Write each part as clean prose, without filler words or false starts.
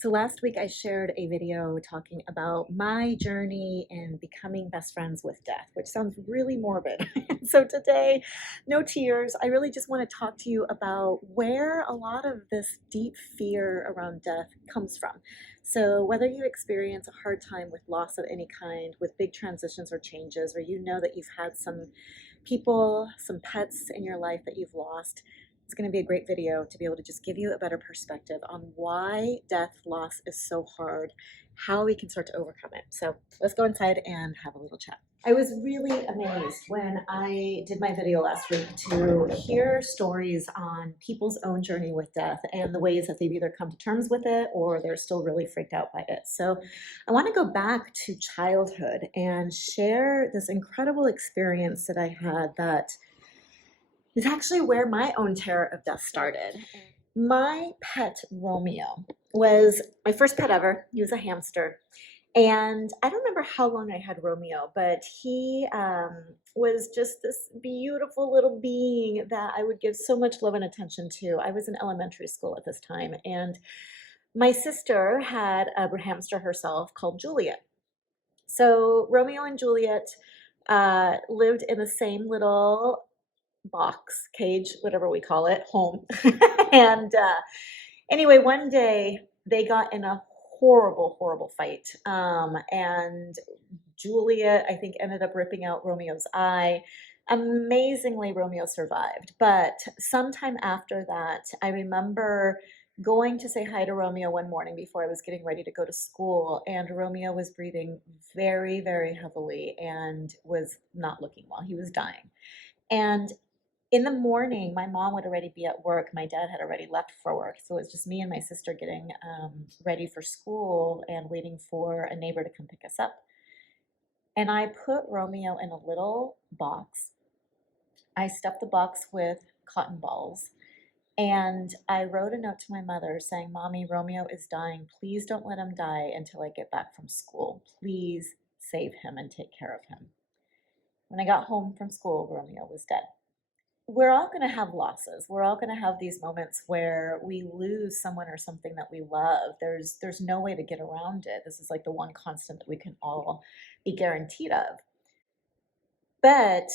So last week I shared a video talking about my journey in becoming best friends with death, which sounds really morbid. So today, no tears. I really just want to talk to you about where a lot of this deep fear around death comes from. So whether you experience a hard time with loss of any kind, with big transitions or changes, or you know that you've had some people, some pets in your life that you've lost, it's going to be a great video to be able to just give you a better perspective on why death loss is so hard, how we can start to overcome it. So let's go inside and have a little chat. I was really amazed when I did my video last week to hear stories on people's own journey with death and the ways that they've either come to terms with it or they're still really freaked out by it. So I want to go back to childhood and share this incredible experience that I had that is actually where my own terror of death started. My pet Romeo was my first pet ever. He was a hamster. And I don't remember how long I had Romeo, but he was just this beautiful little being that I would give so much love and attention to. I was in elementary school at this time, and my sister had a hamster herself called Juliet. So Romeo and Juliet lived in the same little box, cage, whatever we call it, home. And anyway, one day they got in a horrible, horrible fight. And Juliet, I think, ended up ripping out Romeo's eye. Amazingly, Romeo survived. But sometime after that, I remember going to say hi to Romeo one morning before I was getting ready to go to school, and Romeo was breathing very, very heavily and was not looking well. He was dying. And in the morning, my mom would already be at work. My dad had already left for work. So it was just me and my sister getting ready for school and waiting for a neighbor to come pick us up. And I put Romeo in a little box. I stuffed the box with cotton balls. And I wrote a note to my mother saying, "Mommy, Romeo is dying. Please don't let him die until I get back from school. Please save him and take care of him." When I got home from school, Romeo was dead. We're all going to have losses. We're all going to have these moments where we lose someone or something that we love. There's no way to get around it. This is like the one constant that we can all be guaranteed of. But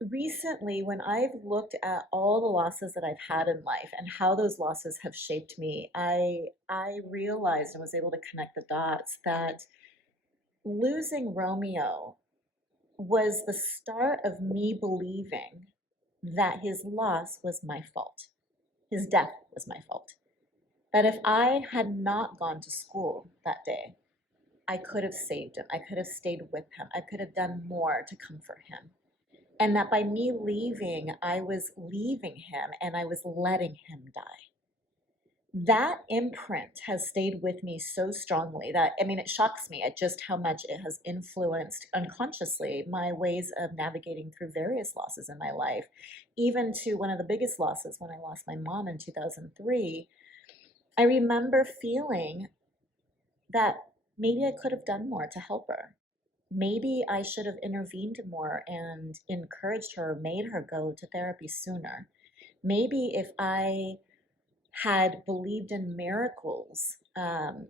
recently, when I've looked at all the losses that I've had in life and how those losses have shaped me, I realized and was able to connect the dots that losing Romeo was the start of me believing that his loss was my fault. His death was my fault. That if I had not gone to school that day, I could have saved him. I could have stayed with him. I could have done more to comfort him. And that by me leaving, I was leaving him and I was letting him die. That imprint has stayed with me so strongly that, I mean, it shocks me at just how much it has influenced unconsciously my ways of navigating through various losses in my life, even to one of the biggest losses when I lost my mom in 2003. I remember feeling that maybe I could have done more to help her. Maybe I should have intervened more and encouraged her, made her go to therapy sooner. Maybe if I had believed in miracles,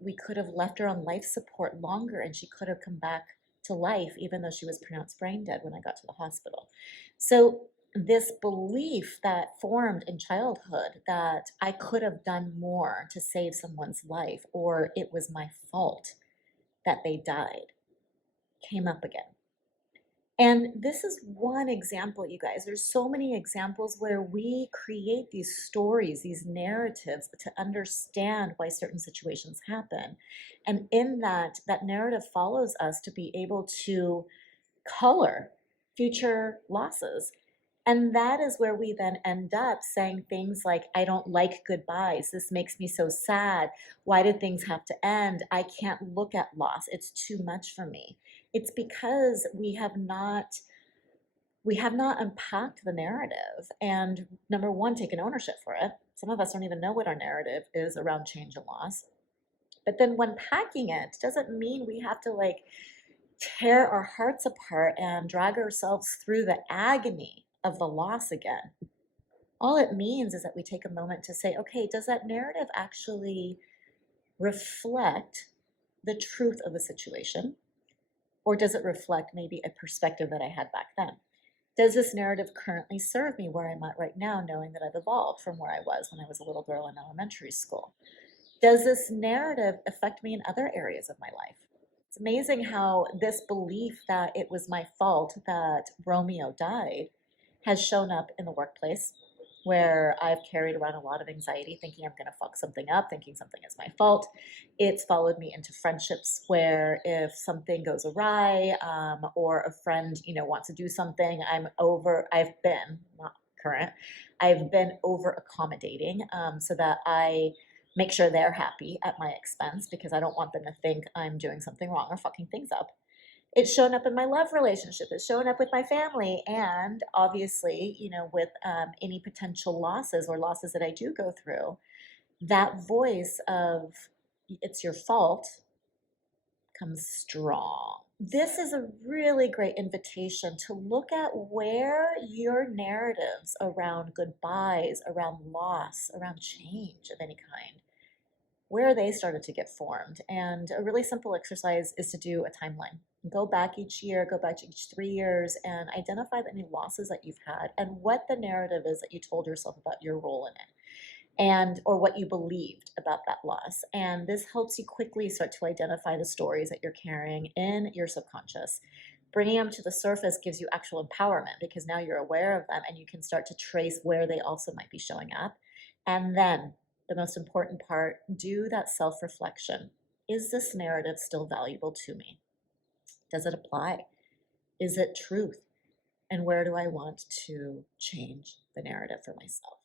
we could have left her on life support longer and she could have come back to life, even though she was pronounced brain dead when I got to the hospital. So this belief that formed in childhood that I could have done more to save someone's life or it was my fault that they died came up again. And this is one example, you guys. There's so many examples where we create these stories, these narratives to understand why certain situations happen. And in that, that narrative follows us to be able to color future losses. And that is where we then end up saying things like, I don't like goodbyes. This makes me so sad. Why do things have to end? I can't look at loss. It's too much for me. It's because we have not unpacked the narrative and, number one, taken ownership for it. Some of us don't even know what our narrative is around change and loss. But then when packing it doesn't mean we have to like tear our hearts apart and drag ourselves through the agony of the loss again. All it means is that we take a moment to say, okay, does that narrative actually reflect the truth of the situation? Or does it reflect maybe a perspective that I had back then? Does this narrative currently serve me where I'm at right now, knowing that I've evolved from where I was when I was a little girl in elementary school? Does this narrative affect me in other areas of my life? It's amazing how this belief that it was my fault that Romeo died has shown up in the workplace, where I've carried around a lot of anxiety, thinking I'm going to fuck something up, thinking something is my fault. It's followed me into friendships where if something goes awry, or a friend, wants to do something, I've been, not current, I've been over accommodating, so that I make sure they're happy at my expense because I don't want them to think I'm doing something wrong or fucking things up. It's shown up in my love relationship. It's shown up with my family, and obviously, with any potential losses or losses that I do go through. That voice of "it's your fault" comes strong. This is a really great invitation to look at where your narratives around goodbyes, around loss, around change of any kind, where they started to get formed. And a really simple exercise is to do a timeline. Go back each year, go back each 3 years, and identify any losses that you've had and what the narrative is that you told yourself about your role in it, and or what you believed about that loss. And this helps you quickly start to identify the stories that you're carrying in your subconscious. Bringing them to the surface gives you actual empowerment because now you're aware of them and you can start to trace where they also might be showing up. And then the most important part, do that self-reflection. Is this narrative still valuable to me? Does it apply? Is it truth? And where do I want to change the narrative for myself?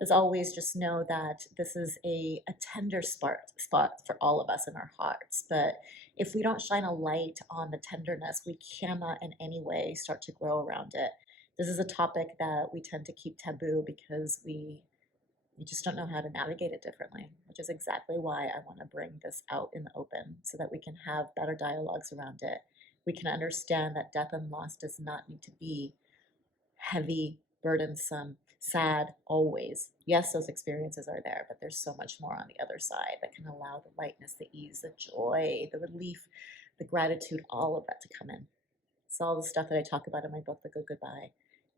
As always, just know that this is a tender spot for all of us in our hearts. But if we don't shine a light on the tenderness, we cannot in any way start to grow around it. This is a topic that we tend to keep taboo because we just don't know how to navigate it differently, which is exactly why I want to bring this out in the open so that we can have better dialogues around it. We can understand that death and loss does not need to be heavy, burdensome, sad always. Yes, those experiences are there, but there's so much more on the other side that can allow the lightness, the ease, the joy, the relief, the gratitude, all of that to come in. It's all the stuff that I talk about in my book, The Good Goodbye.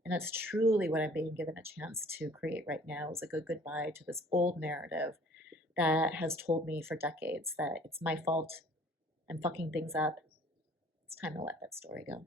And it's truly what I'm being given a chance to create right now is a good goodbye to this old narrative that has told me for decades that it's my fault, I'm fucking things up. It's time to let that story go.